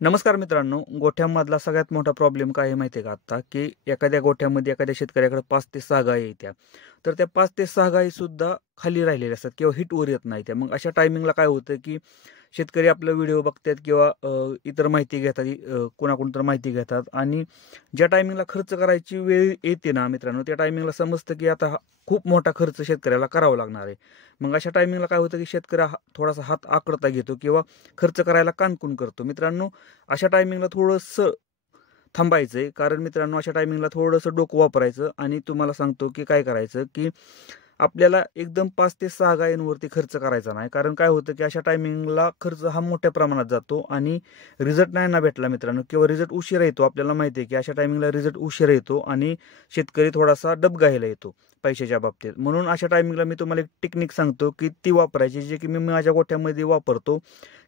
नमस्कार मित्रांनो, गोठ्यामधला सगळ्यात मोठा प्रॉब्लेम काय आहे माहिती आहे का आता, की एखाद्या गोठ्यामध्ये एखाद्या शेतकऱ्याकडे 5 ते 6 गायी येत्या. तर त्या 5 ते 6 गायीसुद्धा खाली राहिलेल्या असतात किंवा हिटवर येत नाही त्या. मग अशा टायमिंगला काय होतं, की शेतकरी आपला व्हिडिओ बघतात किंवा इतर माहिती घेतात, कोणाकडून तर माहिती घेतात आणि ज्या टायमिंगला खर्च करायची वेळ येते ना मित्रांनो, त्या टायमिंगला समजतं, की आता खूप मोठा खर्च शेतकऱ्याला करावा लागणार आहे. मग अशा टायमिंगला काय होतं, की शेतकरी थोडासा हात आकडता घेतो किंवा खर्च करायला कानकून करतो. मित्रांनो, अशा टायमिंगला थोडंसं थांबायचंय. कारण मित्रांनो, अशा टायमिंगला थोडंसं डोकं वापरायचं आणि तुम्हाला सांगतो, की काय करायचं, की आपल्याला एकदम 5 ते 6 गायींवरती खर्च करायचा नाही. कारण काय होतं, की अशा टायमिंगला खर्च हा मोठ्या प्रमाणात जातो आणि रिझल्ट नाही ना भेटला मित्रांनो किंवा रिझल्ट उशिरा येतो. आपल्याला माहिती आहे, की अशा टायमिंगला रिझल्ट उशिरा येतो आणि शेतकरी थोडासा डबघाईला येतो पैशाच्या बाबतीत. म्हणून अशा टायमिंगला मी तुम्हाला एक टेक्निक सांगतो, की ती वापरायची, जे की मी माझ्या गोठ्यामध्ये वापरतो.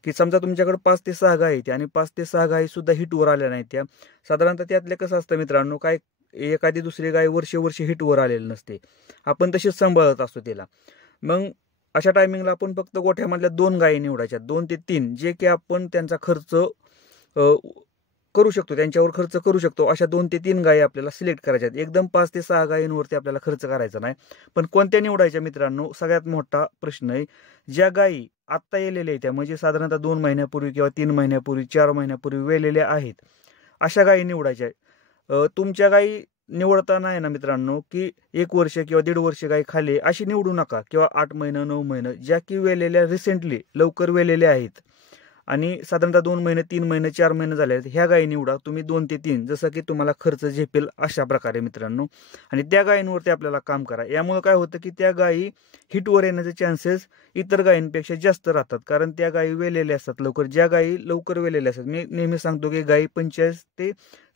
की समजा तुमच्याकडे 5 ते 6 गायी आहेत आणि 5 ते 6 गायीसुद्धा हिटवर आल्या नाहीत त्या. साधारणतः त्यातले कसं असतं मित्रांनो, काय एखादी दुसरी गाय वर्षे हिटवर आलेली नसते. आपण तशीच सांभाळत असतो तिला. मग अशा टायमिंगला आपण फक्त गोठ्यामधल्या 2 गायी निवडायच्या, 2 ते 3, जे की आपण त्यांचा खर्च करू शकतो, त्यांच्यावर खर्च करू शकतो. अशा 2 ते 3 गायी आपल्याला सिलेक्ट करायच्या आहेत. एकदम 5 ते 6 गायींवरती आपल्याला खर्च करायचा नाही. पण कोणत्या निवडायच्या मित्रांनो, सगळ्यात मोठा प्रश्न आहे. ज्या गायी आत्ता येलेल्या आहेत, त्या म्हणजे साधारणतः 2 महिन्यापूर्वी किंवा 3 महिन्यापूर्वी, 4 महिन्यापूर्वी वेलेल्या आहेत, अशा गायी निवडायच्या. तुमच्या गायी निवडताना आहे ना मित्रांनो, की 1 वर्ष किंवा 1.5 वर्ष गाय खाली अशी निवडू नका किंवा 8 महिने, 9 महिने, ज्या की वेलेल्या रिसेंटली लवकर वेलेल्या आहेत आणि साधारणतः 2 महिने, 3 महिने, 4 महिने झाले आहेत, ह्या गायी निवडा तुम्ही. 2 ते 3, जसं की तुम्हाला खर्च झेपेल अशा प्रकारे मित्रांनो. आणि त्या गायींवरती आपल्याला काम करा. यामुळे काय होतं, की त्या गायी हिटवर येण्याचे चान्सेस इतर गायींपेक्षा जास्त राहतात. कारण त्या गायी वेलेल्या असतात लवकर. ज्या गायी लवकर वेलेल्या असतात, मी नेहमी सांगतो, की गायी 45 ते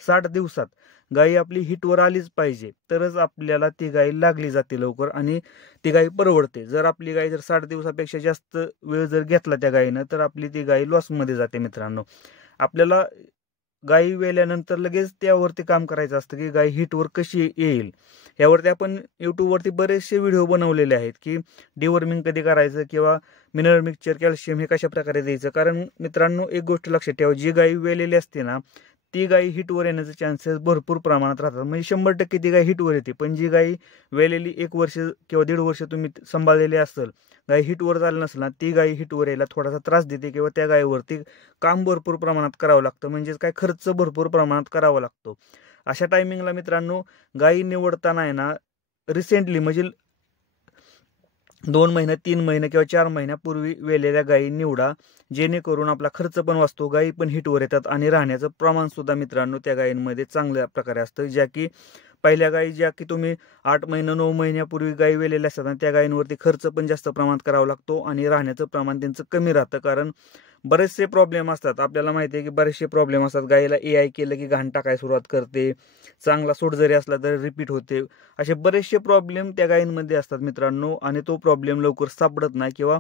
60 दिवसात गायी आपली हिटवर आलीच पाहिजे, तरच आपल्याला ती गाय लागली जाते लवकर आणि ती गाय परवडते. जर आपली गाय जर 60 दिवसापेक्षा जास्त वेळ जर घेतला त्या गायीनं, तर आपली ती गाय लॉसमध्ये जाते मित्रांनो. आपल्याला गायी वेल्यानंतर लगेच त्यावरती काम करायचं असतं, की गाय हिटवर कशी येईल. यावरती आपण यूट्यूबवरती बरेचसे व्हिडिओ बनवलेले आहेत, की डिवॉर्मिंग कधी करायचं किंवा मिनरल मिक्सचर, कॅल्शियम हे कशा प्रकारे द्यायचं. कारण मित्रांनो, एक गोष्ट लक्षात ठेवा, जी गाय वेलेली असते ना, ती गाय हिटवर येण्याचे चान्सेस भरपूर प्रमाणात राहतात. म्हणजे 100% ती गाय हिटवर येते. पण जी गाय वेलेली 1 वर्ष किंवा 1.5 वर्ष तुम्ही सांभाळलेली असेल, गाय हिटवर झाली नसेल ना, ती गाय हिटवर यायला थोडासा त्रास देते किंवा त्या गायीवरती काम भरपूर प्रमाणात करावं लागतं. म्हणजेच काय, खर्च भरपूर प्रमाणात करावा लागतो. अशा टायमिंगला मित्रांनो, गायी निवडताना आहे ना, रिसेंटली म्हणजे 2 महिने, 3 महिने किंवा 4 महिन्यापूर्वी वेलेल्या गायी निवडा. जेणेकरून आपला खर्च पण वाचतो, गायी पण हिटवर येतात आणि राहण्याचं प्रमाण सुद्धा मित्रांनो त्या गायींमध्ये चांगल्या प्रकारे असतं. ज्या की पहिल्या गायी, ज्या की तुम्ही 8 महिने, 9 महिन्यापूर्वी गायी वेलेल्या असतात आणि त्या गायींवरती खर्च पण जास्त प्रमाणात करावा लागतो आणि राहण्याचं प्रमाण त्यांचं कमी राहतं. कारण बरेचसे प्रॉब्लेम असतात. आपल्याला माहिती आहे, की बरेचसे प्रॉब्लेम असतात. गायीला AI केलं की घाण टाकायला सुरुवात करते. चांगला सूट जरी असला तर रिपीट होते. असे बरेचसे प्रॉब्लेम त्या गायींमध्ये असतात मित्रांनो आणि तो प्रॉब्लेम लवकर सापडत नाही किंवा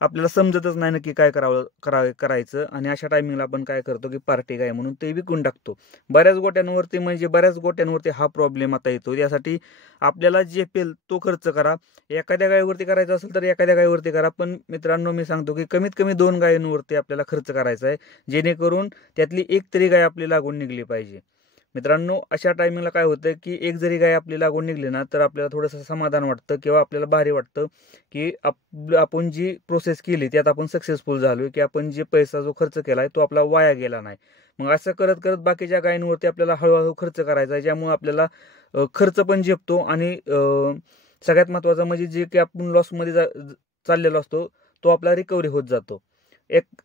आपल्याला समजतच नाही नक्की काय करायचं. आणि अशा टायमिंगला आपण काय करतो, की पार्टी गाय म्हणून ते विकून टाकतो. बऱ्याच गोट्यांवरती हा प्रॉब्लेम आता येतो. यासाठी आपल्याला झेपेल तो खर्च करा. एखाद्या गायीवरती करायचा असेल तर एखाद्या गायीवरती करा. पण मित्रांनो, मी सांगतो, की कमीत कमी 2 गायींवरती आपल्याला खर्च करायचा आहे, जेणेकरून त्यातली एक तरी गाय आपली लागून निघली पाहिजे. मित्रांनो, अशा टायमिंगला काय होतं, की एक जरी गाय आपली लागून निघली ना, तर आपल्याला थोडंसं समाधान वाटतं किंवा आपल्याला भारी वाटतं, की आपण जी प्रोसेस केली त्यात आपण सक्सेसफुल झालोय, की आपण जे पैसा जो खर्च केलाय तो आपला वाया गेला नाही. मग असं करत करत बाकीच्या गायींवरती आपल्याला हळूहळू खर्च करायचा आहे, ज्यामुळे आपल्याला खर्च पण झेपतो आणि सगळ्यात महत्त्वाचं म्हणजे जे की आपण लॉसमध्ये चाललेलो असतो, तो आपला रिकव्हरी होत जातो.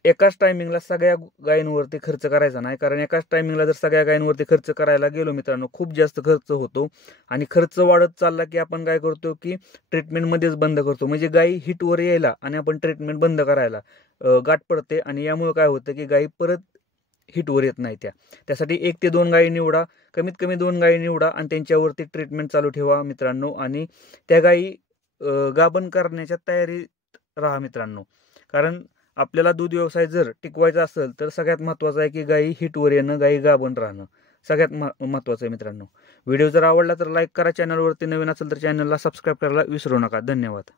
एकाच टायमिंगला सगळ्या गायींवरती खर्च करायचा नाही. कारण एकाच टायमिंगला जर सगळ्या गायींवरती खर्च करायला गेलो मित्रांनो, खूप जास्त खर्च होतो आणि खर्च वाढत चालला की आपण काय करतो, की ट्रीटमेंटमध्येच बंद करतो. म्हणजे गायी हिटवर यायला आणि आपण ट्रीटमेंट बंद करायला गाठ पडते आणि यामुळे काय होतं, की गायी परत हिटवर येत नाही त्या. त्यासाठी 1 ते 2 गायी निवडा. कमीत कमी 2 गायी निवडा आणि त्यांच्यावरती ट्रीटमेंट चालू ठेवा मित्रांनो. आणि त्या गायी गाभण करण्याच्या तयारीत राहा मित्रांनो. कारण आपल्याला दूध व्यवसाय जर टिकवायचा असेल तर सगळ्यात महत्त्वाचं आहे, की गायी हिटवर येणं, गायी गाभण राहणं सगळ्यात महत्त्वाचं आहे मित्रांनो. व्हिडिओ जर आवडला तर लाईक करा. चॅनलवरती नवीन असेल तर चॅनलला सबस्क्राईब करायला विसरू नका. धन्यवाद.